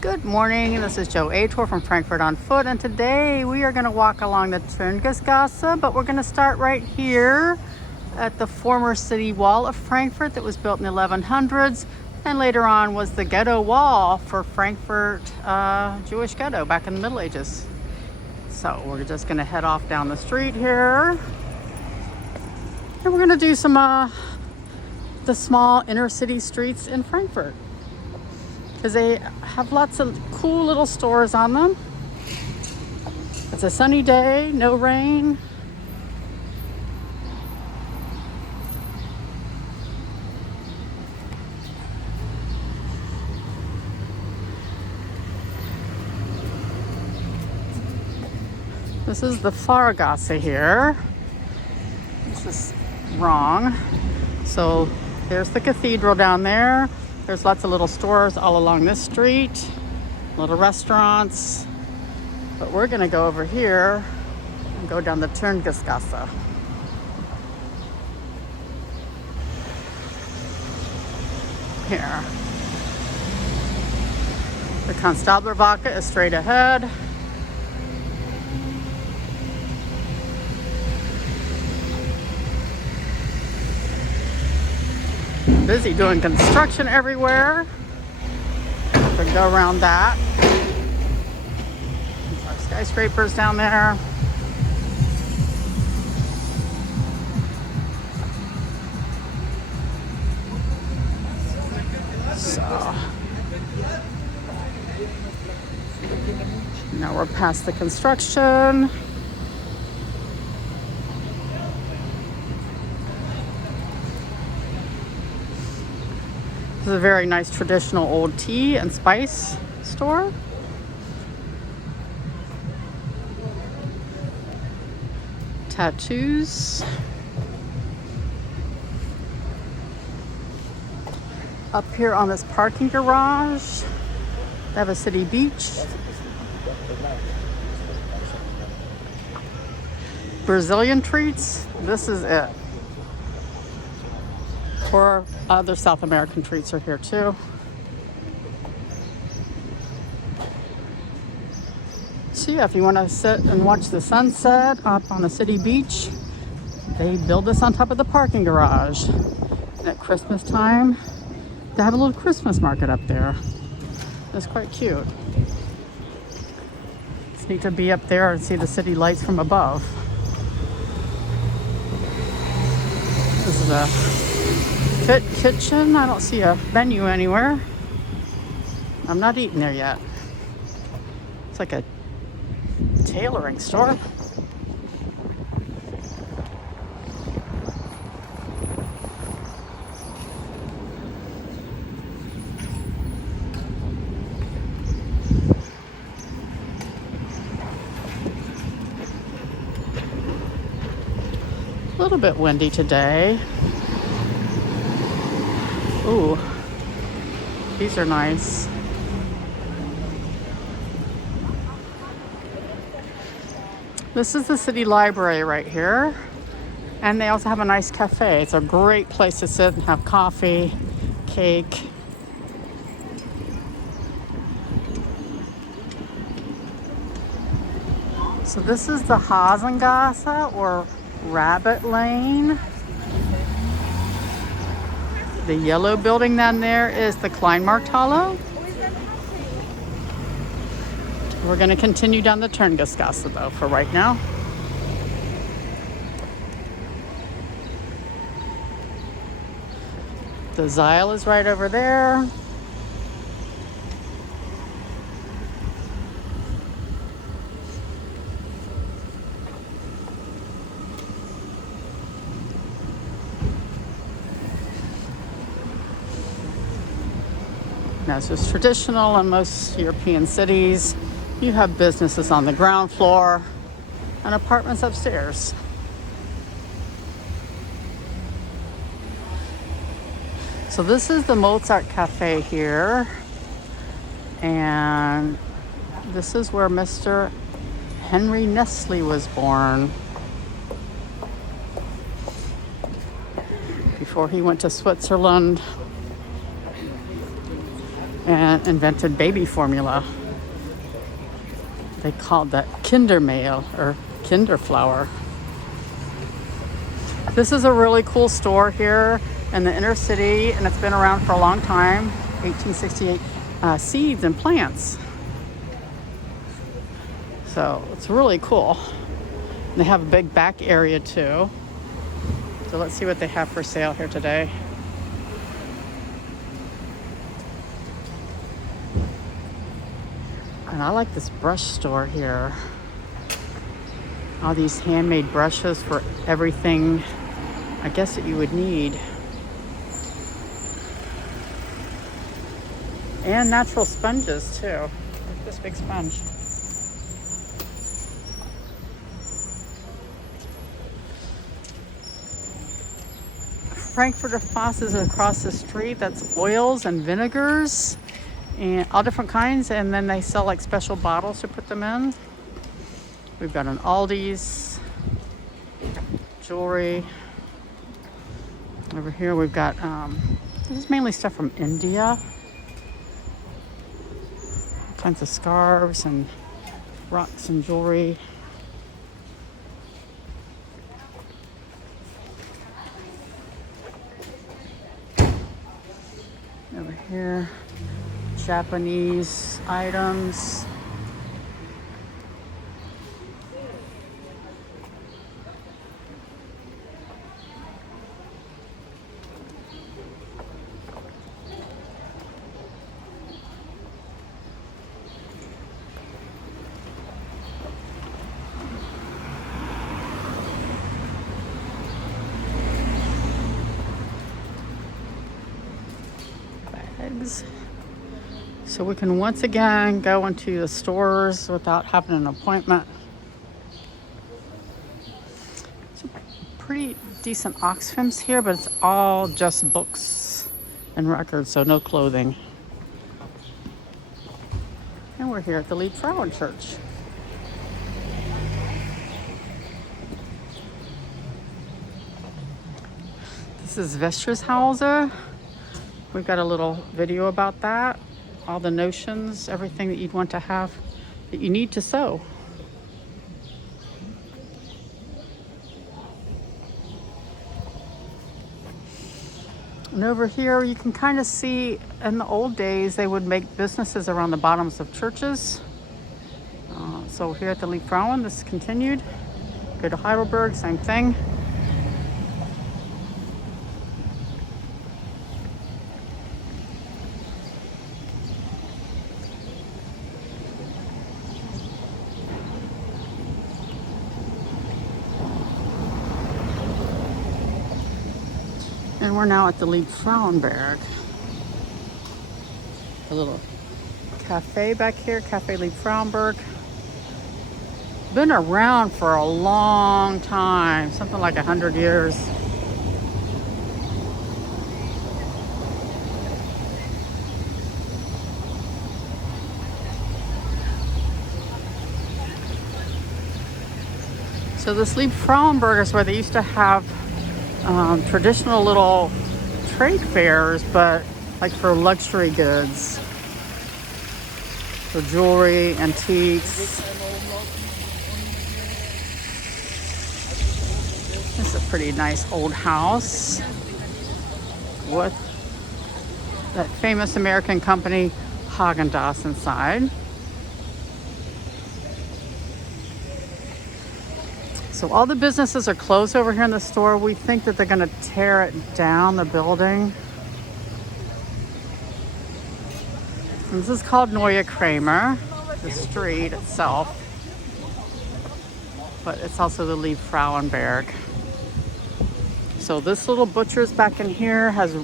Good morning, this is Joe Ator from Frankfurt on Foot, and today we are going to walk along the Töngesgasse, but we're going to start right here at the former city wall of Frankfurt that was built in the 1100s, and later on was the ghetto wall for Frankfurt Jewish ghetto back in the Middle Ages. So we're just going to head off down the street here, and we're going to do some the small inner city streets in Frankfurt, because they have lots of cool little stores on them. It's a sunny day, no rain. This is the Hasengasse here. This is wrong. So there's the cathedral down there. There's lots of little stores all along this street, little restaurants. But we're gonna go over here and go down the Töngesgasse. Here. The Konstablerwache is straight ahead. Busy doing construction everywhere. We go around that. There's our skyscrapers down there. So now we're past the construction. This is a very nice traditional old tea and spice store. Tattoos. Up here on this parking garage, they have a city beach. Brazilian treats, this is it. Or other South American treats are here too. So yeah, if you want to sit and watch the sunset up on the city beach, they build this on top of the parking garage. And at Christmas time, they have a little Christmas market up there. It's quite cute. It's neat to be up there and see the city lights from above. This is a Fit kitchen. I don't see a menu anywhere. I'm not eating there yet. It's like a tailoring store. A little bit windy today. Ooh, these are nice. This is the city library right here. And they also have a nice cafe. It's a great place to sit and have coffee, cake. So this is the Hasengasse, or Rabbit Lane. The yellow building down there is the Kleinmarkt Halle. We're going to continue down the Töngesgasse though for right now. The Zeil is right over there. As is traditional in most European cities, you have businesses on the ground floor and apartments upstairs. So this is the Mozart Cafe here, and this is where Mr. Henry Nestle was born before he went to Switzerland. and invented baby formula. They called that Kindermehl or Kinderflour. This is a really cool store here in the inner city, and it's been around for a long time. 1868 seeds and plants. So it's really cool. And they have a big back area too. So let's see what they have for sale here today. And I like this brush store here. All these handmade brushes for everything, I guess, that you would need. And natural sponges too. Like this big sponge. Frankfurter Foss is across the street. That's oils and vinegars and all different kinds, and then they sell like special bottles to put them in. We've got an Aldi's, jewelry. Over here we've got, this is mainly stuff from India. All kinds of scarves and rocks and jewelry. Over here, Japanese items. So we can once again go into the stores without having an appointment. It's a pretty decent Oxfams here, but it's all just books and records, so no clothing. And we're here at the Liebfrauenchurch. This is Westershauser. We've got a little video about that. All the notions, everything that you'd want to have, that you need to sew. And over here, you can kind of see in the old days, they would make businesses around the bottoms of churches. So here at the Liebfrauen, this continued. Go to Heidelberg, same thing. And we're now at the Liebfrauenberg. A little cafe back here, Cafe Liebfrauenberg. Been around for a long time, something like 100 years. So this Liebfrauenberg is where they used to have traditional little trade fairs, but like for luxury goods, for jewelry, antiques. This is a pretty nice old house with that famous American company Hasengasse inside. So all the businesses are closed over here in the store. We think that they're going to tear it down, the building. And this is called Neue Krämer, the street itself. But it's also the Liebfrauenberg. So this little butcher's back in here has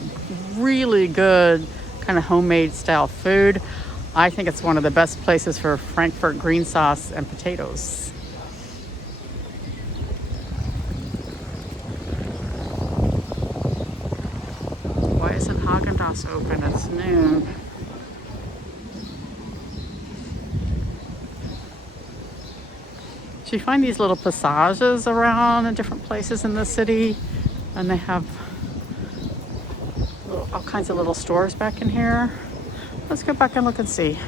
really good kind of homemade style food. I think it's one of the best places for Frankfurt green sauce and potatoes. Isn't Hasengasse open? It's noon. So you find these little passages around in different places in the city, and they have all kinds of little stores back in here. Let's go back and look and see.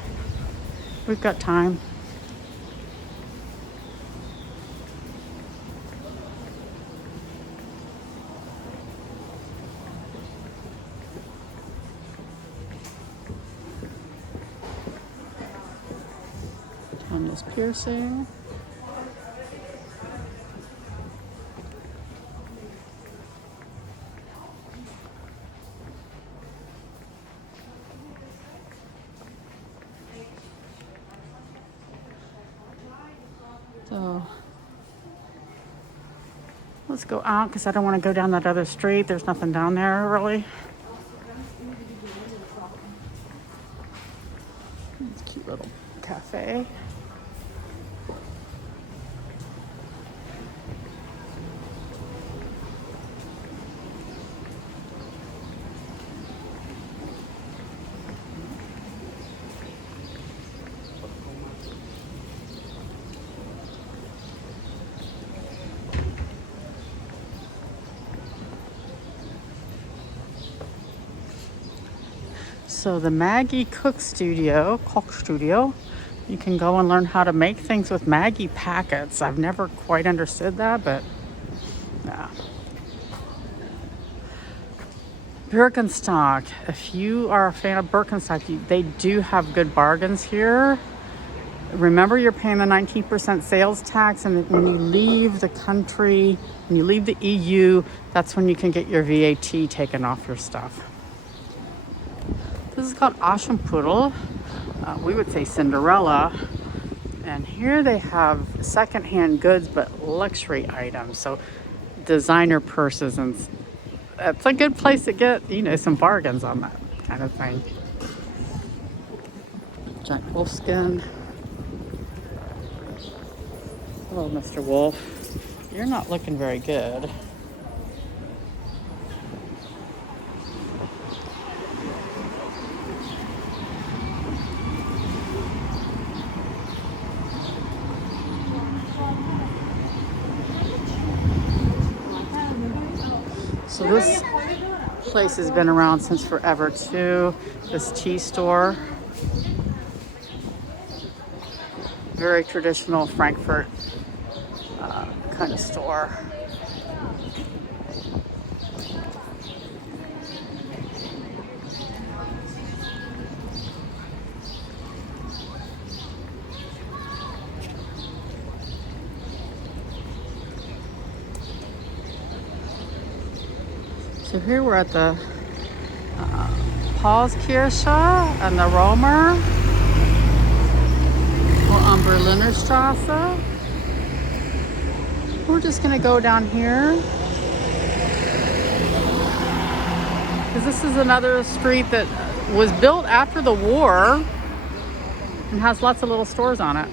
We've got time. On this piercing. So let's go out because I don't want to go down that other street. There's nothing down there really. It's a cute little cafe. So the Maggie Cook Studio, you can go and learn how to make things with Maggie packets. I've never quite understood that, but yeah. Birkenstock. If you are a fan of Birkenstock, they do have good bargains here. Remember, you're paying the 19% sales tax, and when you leave the country, when you leave the EU, that's when you can get your VAT taken off your stuff. This is called Aschenputtel. We would say Cinderella. And here they have secondhand goods, but luxury items. So designer purses, and it's a good place to get, you know, some bargains on that kind of thing. Jack Wolfskin. Hello, Mr. Wolf. You're not looking very good. So this place has been around since forever too. This tea store. Very traditional Frankfurt kind of store. So here we're at the Paulskirche and the Romer. We're on Berliner Strasse. We're just gonna go down here. Because this is another street that was built after the war and has lots of little stores on it.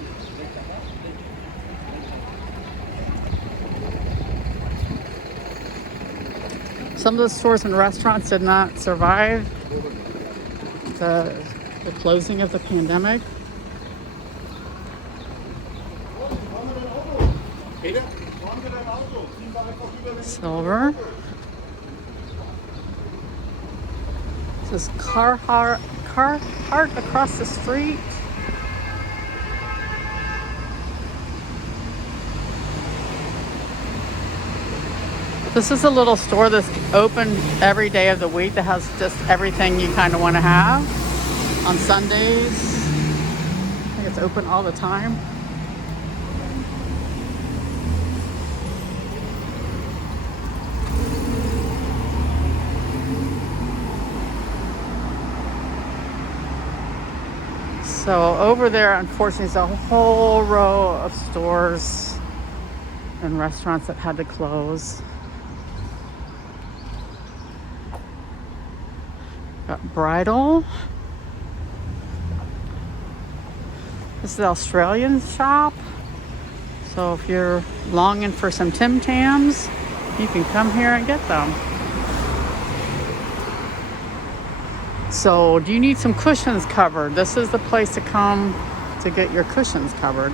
Some of the stores and restaurants did not survive the closing of the pandemic. Silver. This is Carhartt across the street. This is a little store that's open every day of the week that has just everything you kind of want to have. On Sundays, I think it's open all the time. So over there, unfortunately, is a whole row of stores and restaurants that had to close. Got bridal. This is the Australian shop. So if you're longing for some Tim Tams, you can come here and get them. So do you need some cushions covered? This is the place to come to get your cushions covered.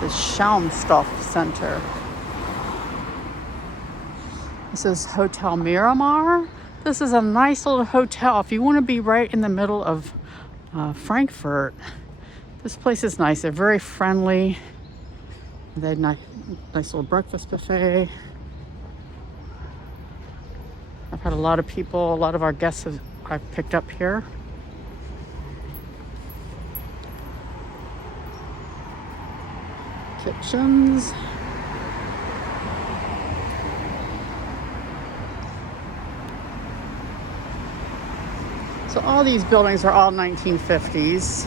The Schaumstoff Center. This is Hotel Miramar. This is a nice little hotel. If you want to be right in the middle of Frankfurt, this place is nice. They're very friendly. They have nice little breakfast buffet. I've had a lot of people, a lot of our guests I've picked up here. Kitchens. So all these buildings are all 1950s.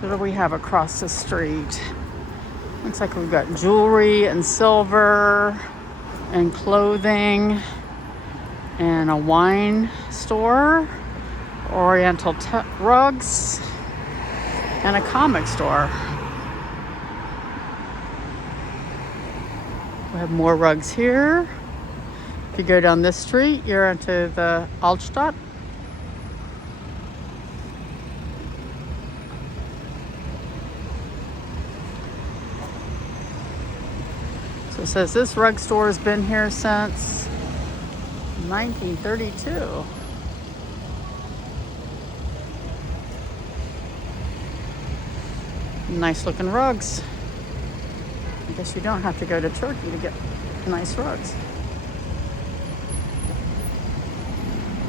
What do we have across the street? Looks like we've got jewelry and silver and clothing and a wine store, oriental rugs, and a comic store. We have more rugs here. If you go down this street, you're into the Altstadt. It says this rug store has been here since 1932. Nice looking rugs. I guess you don't have to go to Turkey to get nice rugs.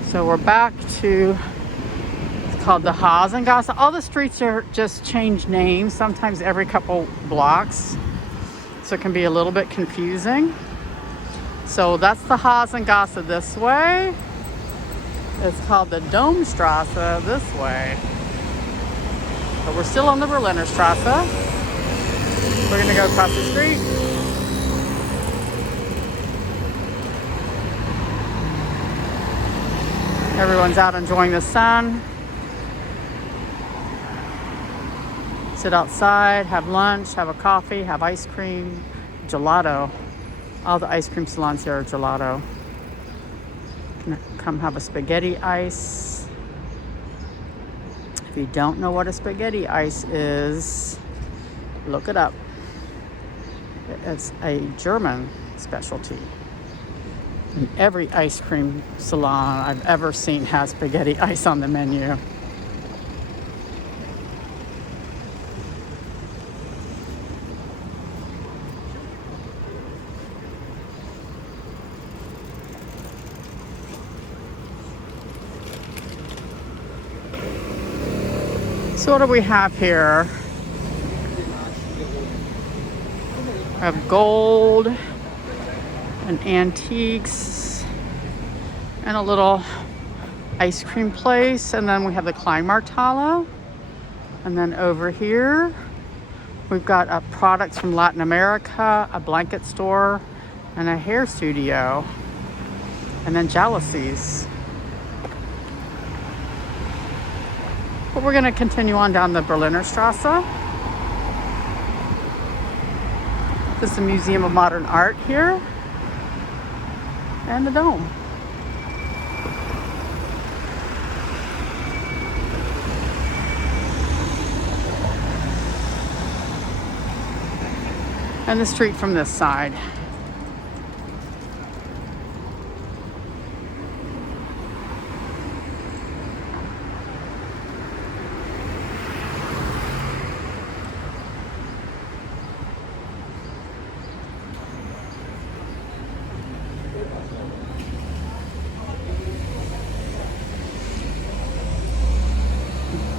So we're back to, it's called the Hasengasse. All the streets are just change names, sometimes every couple blocks. So it can be a little bit confusing. So that's the Hasengasse this way. It's called the Domstrasse this way. But we're still on the Berliner Strasse. We're gonna go across the street. Everyone's out enjoying the sun. Sit outside, have lunch, have a coffee, have ice cream, gelato. All the ice cream salons here are gelato. Come have a spaghetti ice. If you don't know what a spaghetti ice is, look it up. It's a German specialty. And every ice cream salon I've ever seen has spaghetti ice on the menu. So what do we have here? We have gold and antiques and a little ice cream place. And then we have the Kleinmarkt Halle. And then over here, we've got products from Latin America, a blanket store, and a hair studio. And then jalousies. But we're going to continue on down the Berliner Strasse. This is the Museum of Modern Art here. And the Dome. And the street from this side.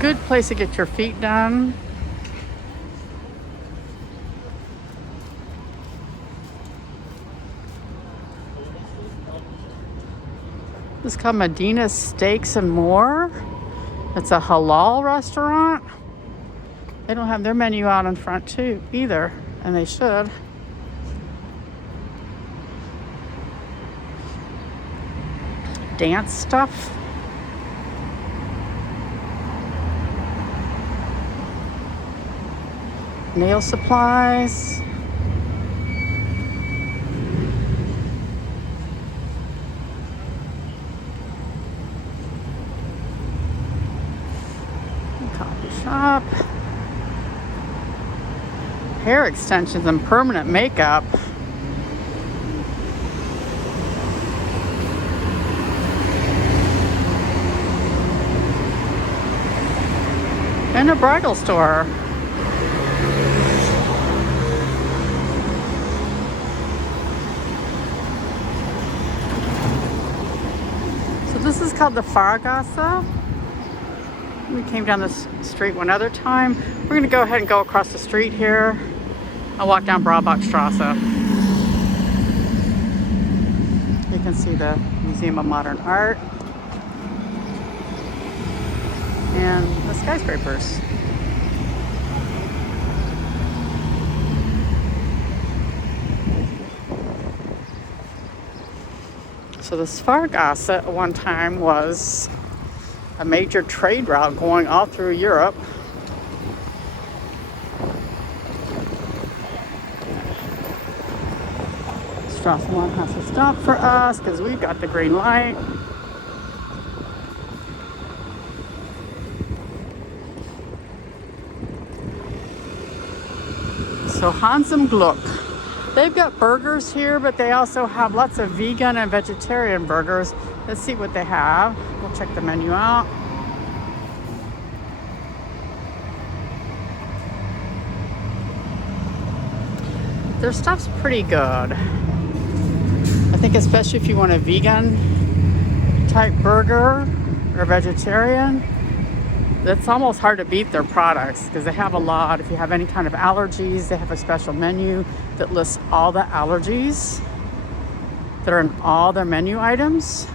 Good place to get your feet done. This is called Medina's Steaks and More. It's a halal restaurant. They don't have their menu out in front too either, and they should. Dance stuff. nail supplies. Coffee shop. Hair extensions and permanent makeup. And a bridal store. So this is called the Hasengasse. We came down this street one other time. We're gonna go ahead and go across the street here. I'll walk down Braubachstrasse. You can see the Museum of Modern Art and the skyscrapers. So the Hasengasse at one time was a major trade route going all through Europe. Strasse one has to stop for us because we got the green light. So Hasengasse. They've got burgers here, but they also have lots of vegan and vegetarian burgers. Let's see what they have. We'll check the menu out. Their stuff's pretty good. I think especially if you want a vegan type burger or vegetarian, it's almost hard to beat their products because they have a lot. If you have any kind of allergies, they have a special menu that lists all the allergies that are in all their menu items.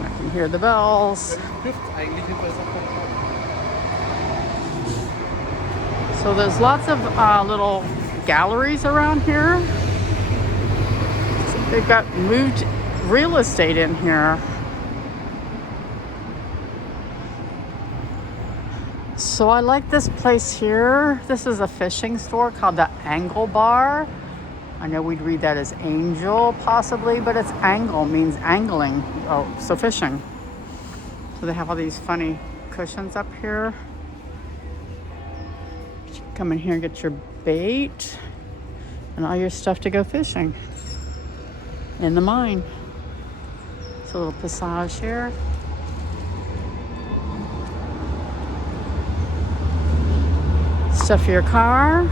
I can hear the bells. So there's lots of little galleries around here. They've got moved real estate in here. So I like this place here. This is a fishing store called the Angle Bar. I know we'd read that as angel possibly, but it's angle means angling. Oh, so fishing. So they have all these funny cushions up here. You can come in here and get your bait and all your stuff to go fishing in the mine. It's a little passage here. Stuff for your car.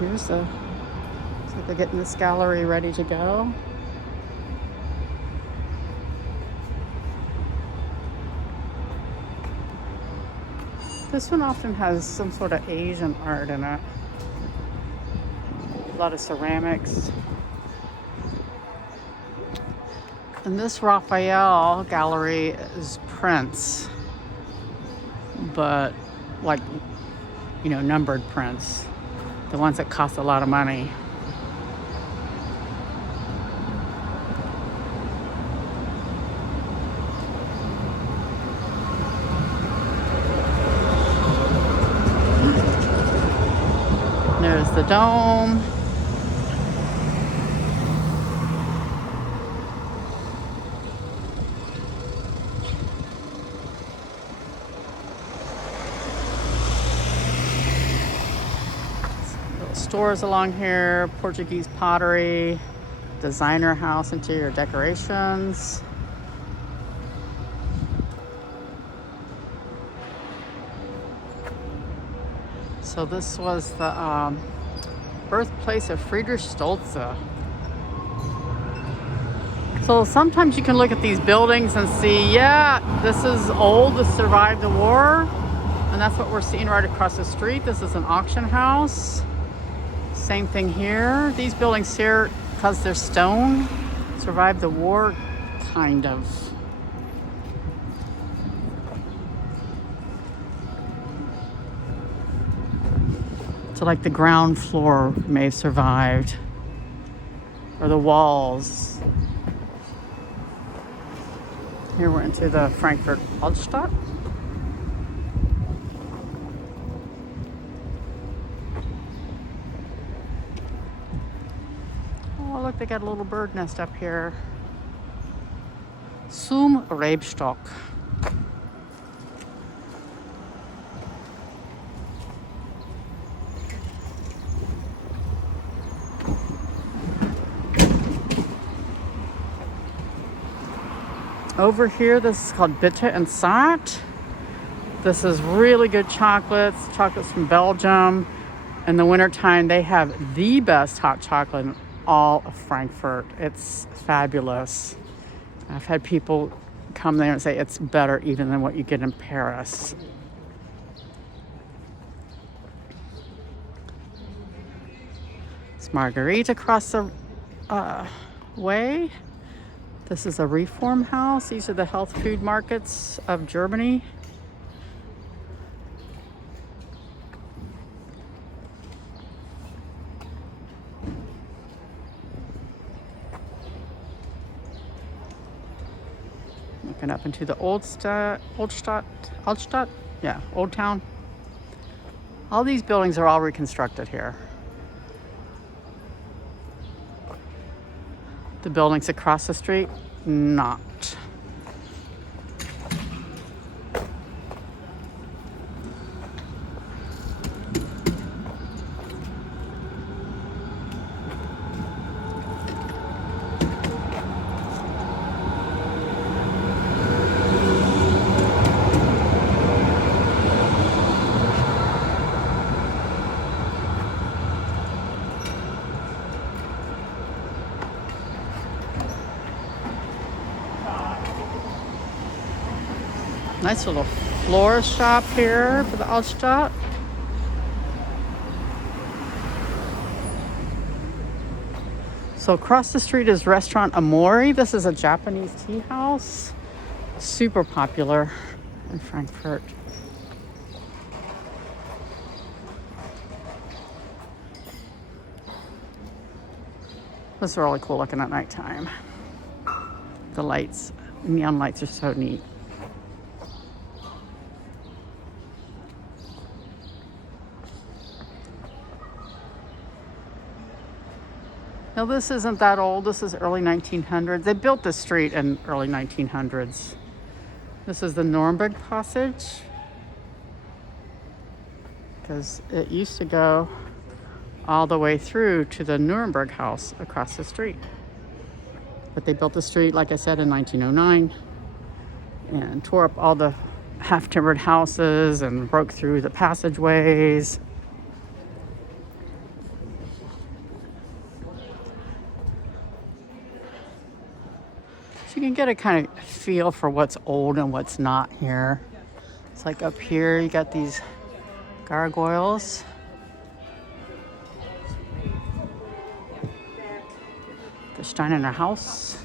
Here's the, so they're getting this gallery ready to go. This one often has some sort of Asian art in it. A lot of ceramics. And this Raphael gallery is prints, but like, you know, numbered prints, the ones that cost a lot of money. There's the dome. Stores along here, Portuguese pottery, designer house, interior decorations. So this was the birthplace of Friedrich Stolze. So sometimes you can look at these buildings and see, yeah, this is old, this survived the war. And that's what we're seeing right across the street. This is an auction house. Same thing here. These buildings here, because they're stone, survived the war, kind of. So like the ground floor may have survived, or the walls. Here we're into the Frankfurt Altstadt. Oh, look, they got a little bird nest up here. Zum Rebstock. Over here, this is called Bitter and Sart. This is really good chocolates. Chocolates from Belgium. In the wintertime, they have the best hot chocolate in all of Frankfurt. It's fabulous. I've had people come there and say it's better even than what you get in Paris. It's Marguerite across the way. This is a reform house. These are the health food markets of Germany. Looking up into the Altstadt, yeah, Old Town. All these buildings are all reconstructed here. The buildings across the street, not. Nice little florist shop here for the Altstadt. So across the street is restaurant Amore. This is a Japanese tea house. Super popular in Frankfurt. This is really cool looking at nighttime. The lights, neon lights are so neat. Now this isn't that old. This is early 1900s. They built this street in early 1900s. This is the Nuremberg Passage, because it used to go all the way through to the Nuremberg house across the street. But they built the street, like I said, in 1909 and tore up all the half-timbered houses and broke through the passageways. You can get a kind of feel for what's old and what's not here. It's like up here, you got these gargoyles. The Steiner house.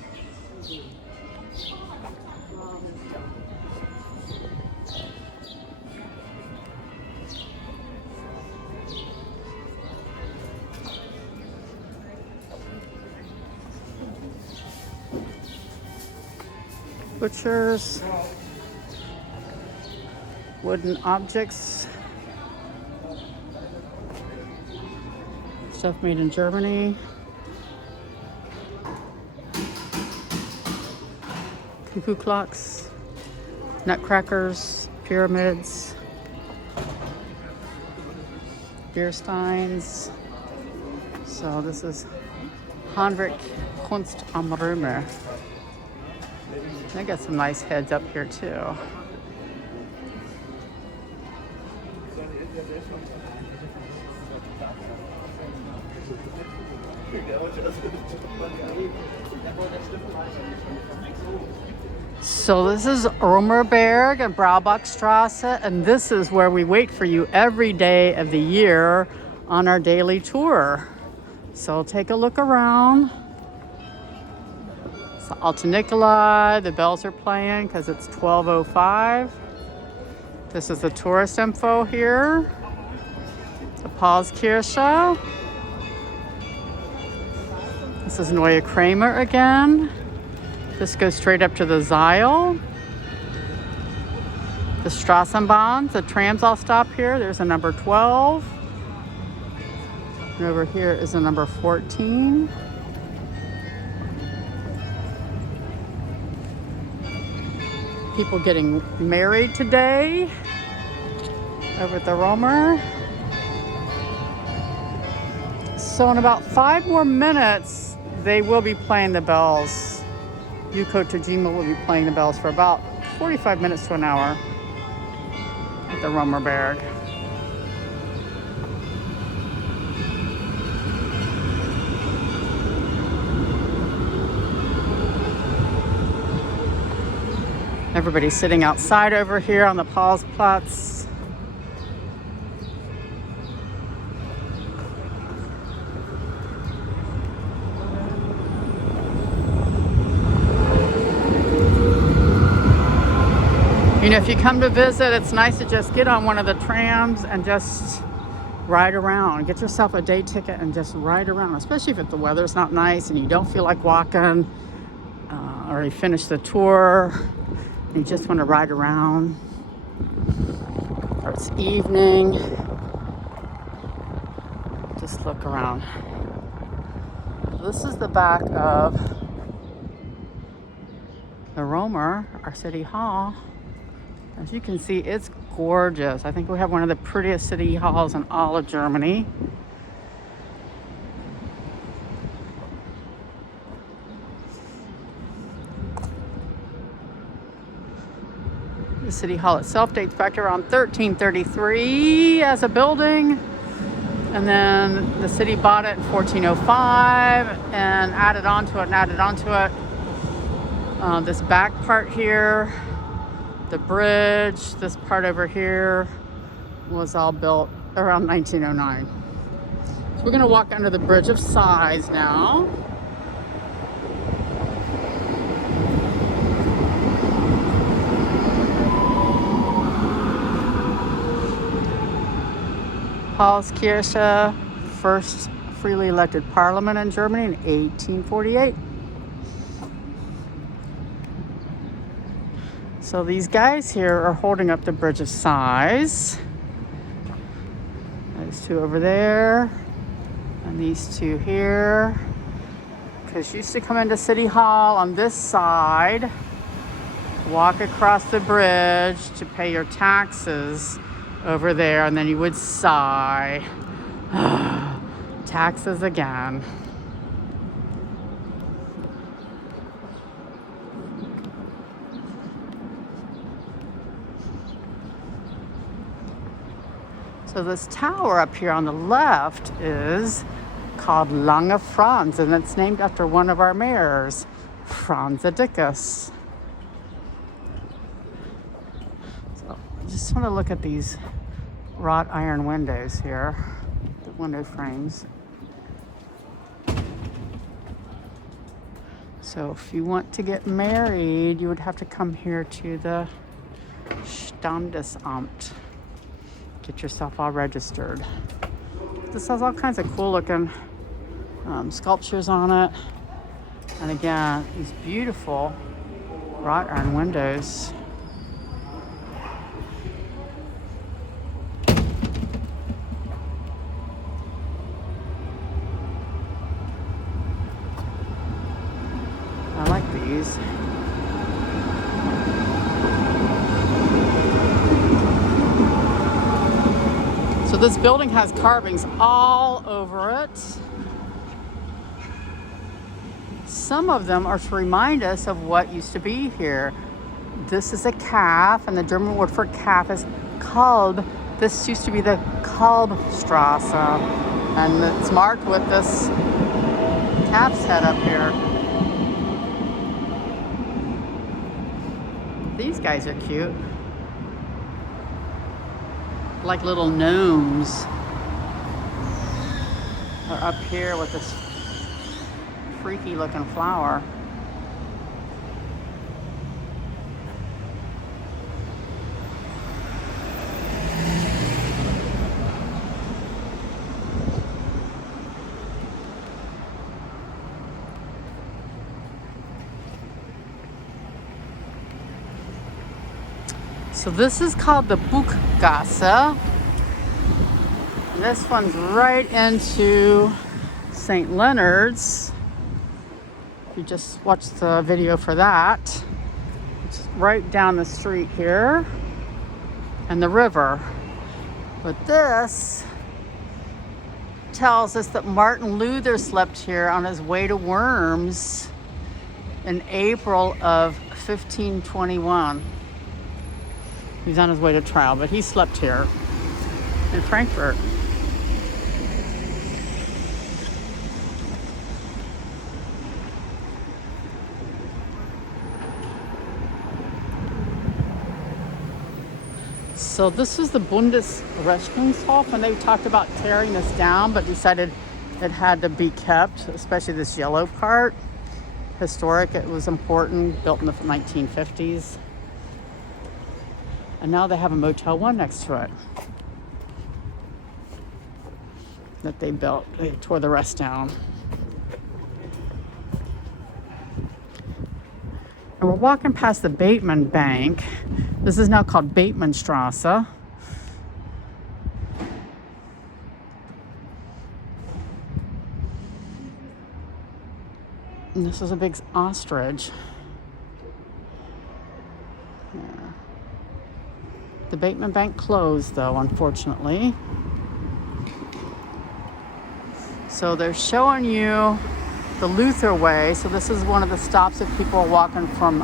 Butchers, wooden objects, stuff made in Germany, cuckoo clocks, nutcrackers, pyramids, beer steins. So this is Handwerk Kunst am Römer. They got some nice heads up here too. So this is Römerberg and Braubachstrasse, and this is where we wait for you every day of the year on our daily tour. So take a look around. Alta Nikolai, the bells are playing because it's 12:05. This is the tourist info here. The Paulskirche. This is Neue Krämer again. This goes straight up to the Zeil. The Strassenbahns, the trams all stop here. There's a number 12. And over here is a number 14. People getting married today over at the Romer. So in about 5 more minutes, they will be playing the bells. Yuko Tajima will be playing the bells for about 45 minutes to an hour at the Romerberg. Everybody's sitting outside over here on the Paulsplatz. You know, if you come to visit, it's nice to just get on one of the trams and just ride around. Get yourself a day ticket and just ride around, especially if the weather's not nice and you don't feel like walking, or you finish the tour and you just want to ride around, or it's evening. Just look around. This is the back of the Romer, our city hall. As you can see, it's gorgeous. I think we have one of the prettiest city halls in all of Germany. The city hall itself dates back to around 1333 as a building. And then the city bought it in 1405 and added onto it. This back part here, the bridge, this part over here was all built around 1909. So we're gonna walk under the Bridge of Sighs now. Paulskirche, first freely elected parliament in Germany in 1848. So these guys here are holding up the Bridge of Sighs. Those two over there, and these two here. Because you used to come into City Hall on this side, walk across the bridge to pay your taxes over there, and then you would sigh. Taxes again. So this tower up here on the left is called Lange Franz, and it's named after one of our mayors, Franz Adicus. So I just want to look at these wrought iron windows here, the window frames. So if you want to get married, you would have to come here to the Standesamt. Get yourself all registered. This has all kinds of cool looking sculptures on it. And again, these beautiful wrought iron windows. I like these. So this building has carvings all over it. Some of them are to remind us of what used to be here. This is a calf, and the German word for calf is Kalb. This used to be the Kalbstrasse, and it's marked with this calf's head up here. These guys are cute. Like little gnomes are up here with this freaky looking flower. So this is called the Buchgasse. And this one's right into St. Leonard's. If you just watch the video for that. It's right down the street here. And the river. But this tells us that Martin Luther slept here on his way to Worms in April of 1521. He's on his way to trial, but he slept here in Frankfurt. So this is the Bundesrechnungshof, and they talked about tearing this down, but decided it had to be kept, especially this yellow part. Historic, it was important, built in the 1950s. And now they have a Motel 1 next to it that they built. They tore the rest down. And we're walking past the Bateman Bank. This is now called Batemanstrasse. And this is a big ostrich. Yeah. The Bateman Bank closed, though, unfortunately. So they're showing you the Luther Way. So this is one of the stops if people are walking from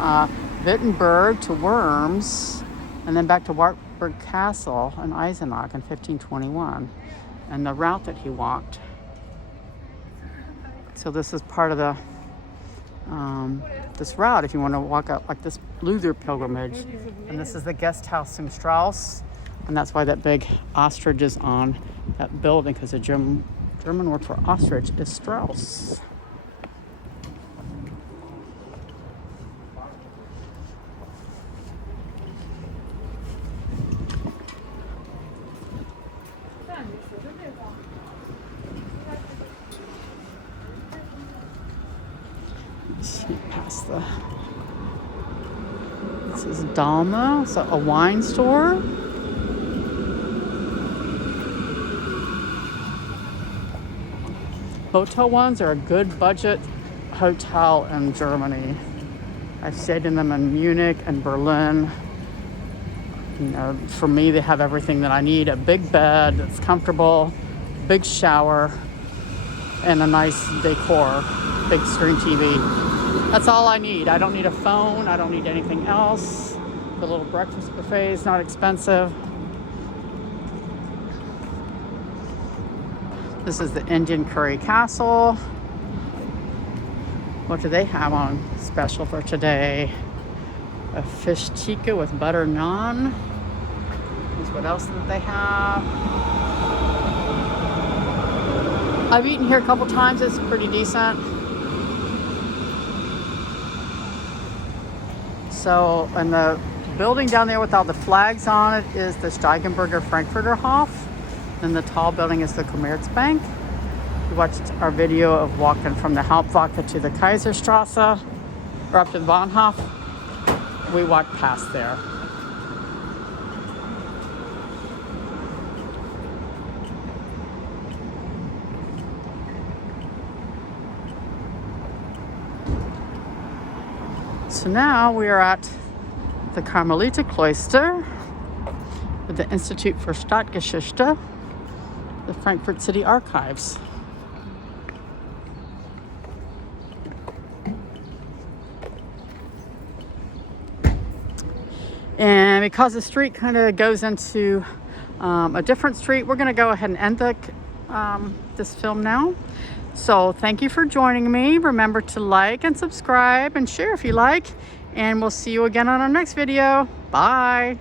Wittenberg to Worms, and then back to Wartburg Castle in Eisenach in 1521, and the route that he walked. So this is part of the this route if you want to walk out like this Luther pilgrimage. And this is the guest house in Strasse, and that's why that big ostrich is on that building, because the German word for ostrich is Strauss. Past the. This is Dalma, so a wine store. Motel 1s are a good budget hotel in Germany. I've stayed in them in Munich and Berlin. You know, for me, they have everything that I need: a big bed that's comfortable, big shower, and a nice decor, big screen TV. That's all I need. I don't need a phone. I don't need anything else. The little breakfast buffet is not expensive. This is the Indian Curry Castle. What do they have on special for today? A fish tikka with butter naan. Here's what else that they have. I've eaten here a couple times. It's pretty decent. So, and the building down there with all the flags on it is the Steigenberger Frankfurter Hof. And the tall building is the Commerzbank. You watched our video of walking from the Hauptwache to the Kaiserstrasse, or up to the Bahnhof. We walked past there. So now we are at the Carmelite Cloister with the Institute for Stadtgeschichte, the Frankfurt City Archives. And because the street kind of goes into a different street, we're going to go ahead and end this film now. So thank you for joining me. Remember to like and subscribe and share if you like. And we'll see you again on our next video. Bye.